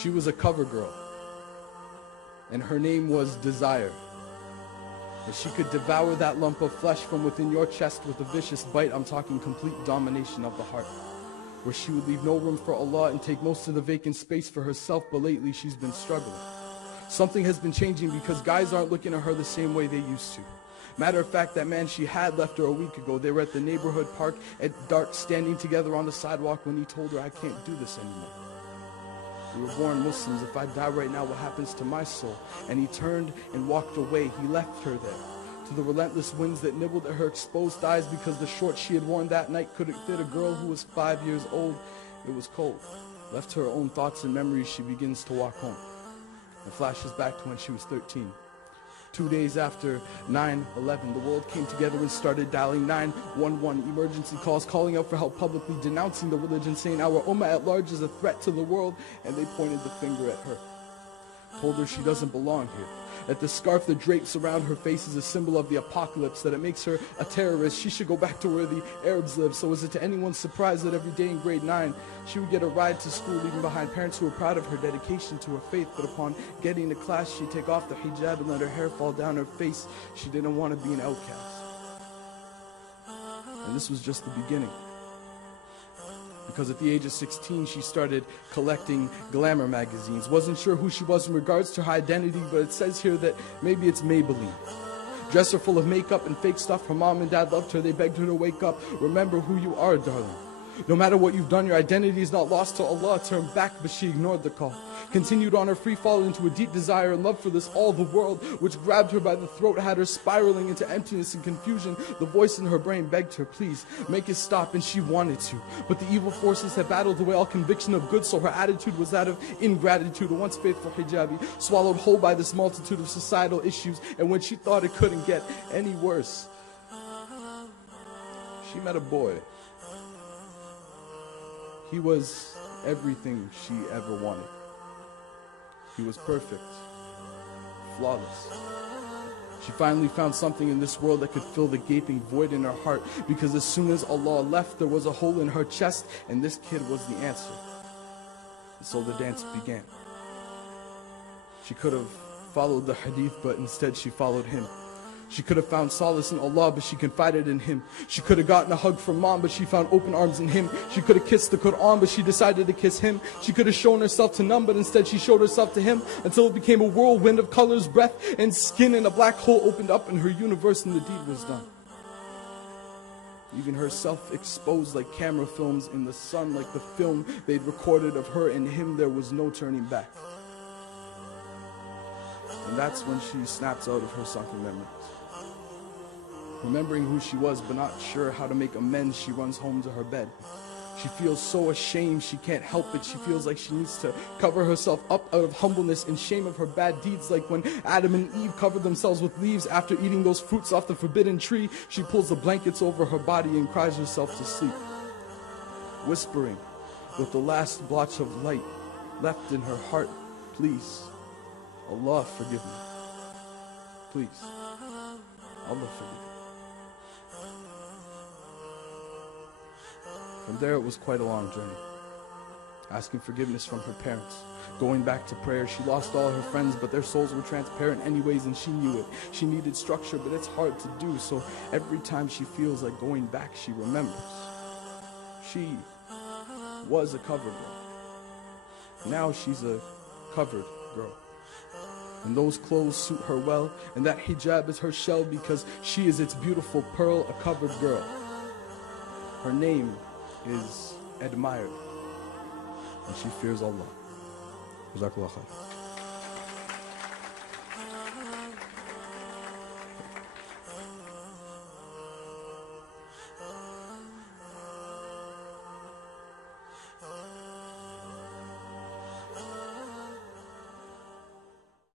She was a cover girl, and her name was Desire. And she could devour that lump of flesh from within your chest with a vicious bite. I'm talking complete domination of the heart, where she would leave no room for Allah and take most of the vacant space for herself. But lately she's been struggling. Something has been changing because guys aren't looking at her the same way they used to. Matter of fact, that man she had left her a week ago. They were at the neighborhood park at dark, standing together on the sidewalk when he told her, I can't do this anymore. We were born Muslims. If I die right now, what happens to my soul? And he turned and walked away. He left her there to the relentless winds that nibbled at her exposed thighs, because the shorts she had worn that night couldn't fit a girl who was 5 years old. It was cold. Left to her own thoughts and memories, she begins to walk home. And flashes back to when she was 13. 2 days after 9/11, the world came together and started dialing 911 emergency calls, calling out for help, publicly denouncing the religion, saying our ummah at large is a threat to the world, and they pointed the finger at her. Told her she doesn't belong here, that the scarf that drapes around her face is a symbol of the apocalypse, that it makes her a terrorist. She should go back to where the Arabs live. So is it to anyone's surprise that every day in grade 9, she would get a ride to school, leaving behind parents who were proud of her dedication to her faith. But upon getting to class, she'd take off the hijab and let her hair fall down her face. She didn't want to be an outcast. And this was just the beginning. Because at the age of 16, she started collecting glamour magazines. Wasn't sure who she was in regards to her identity, but it says here that maybe it's Maybelline. Dressed her full of makeup and fake stuff. Her mom and dad loved her. They begged her to wake up. Remember who you are, darling. No matter what you've done, your identity is not lost to Allah. Turned back, but she ignored the call. Continued on her free fall into a deep desire and love for this all the world, which grabbed her by the throat, had her spiraling into emptiness and confusion. The voice in her brain begged her, please, make it stop, and she wanted to. But the evil forces had battled away all conviction of good, so her attitude was that of ingratitude. A once faithful hijabi, swallowed whole by this multitude of societal issues, and when she thought it couldn't get any worse, she met a boy. He was everything she ever wanted. He was perfect, flawless. She finally found something in this world that could fill the gaping void in her heart, because as soon as Allah left, there was a hole in her chest, and this kid was the answer. And so the dance began. She could have followed the hadith, but instead she followed him. She could have found solace in Allah, but she confided in him. She could have gotten a hug from mom, but she found open arms in him. She could have kissed the Quran, but she decided to kiss him. She could have shown herself to none, but instead she showed herself to him, until it became a whirlwind of colors, breath, and skin, and a black hole opened up in her universe, and the deed was done. Even herself exposed like camera films in the sun, like the film they'd recorded of her and him. There was no turning back. And that's when she snaps out of her sunken memories. Remembering who she was, but not sure how to make amends, she runs home to her bed. She feels so ashamed she can't help it. She feels like she needs to cover herself up out of humbleness and shame of her bad deeds, like when Adam and Eve covered themselves with leaves after eating those fruits off the forbidden tree. She pulls the blankets over her body and cries herself to sleep, whispering with the last blotch of light left in her heart, please, Allah forgive me. Please, Allah forgive me. From there, it was quite a long journey. Asking forgiveness from her parents, going back to prayer. She lost all her friends, but their souls were transparent anyways, and she knew it. She needed structure, but it's hard to do. So every time she feels like going back, she remembers. She was a cover girl. Now she's a covered girl. And those clothes suit her well, and that hijab is her shell, because she is its beautiful pearl, a covered girl. Her name is admired, and she fears Allah. Jazakallah khair.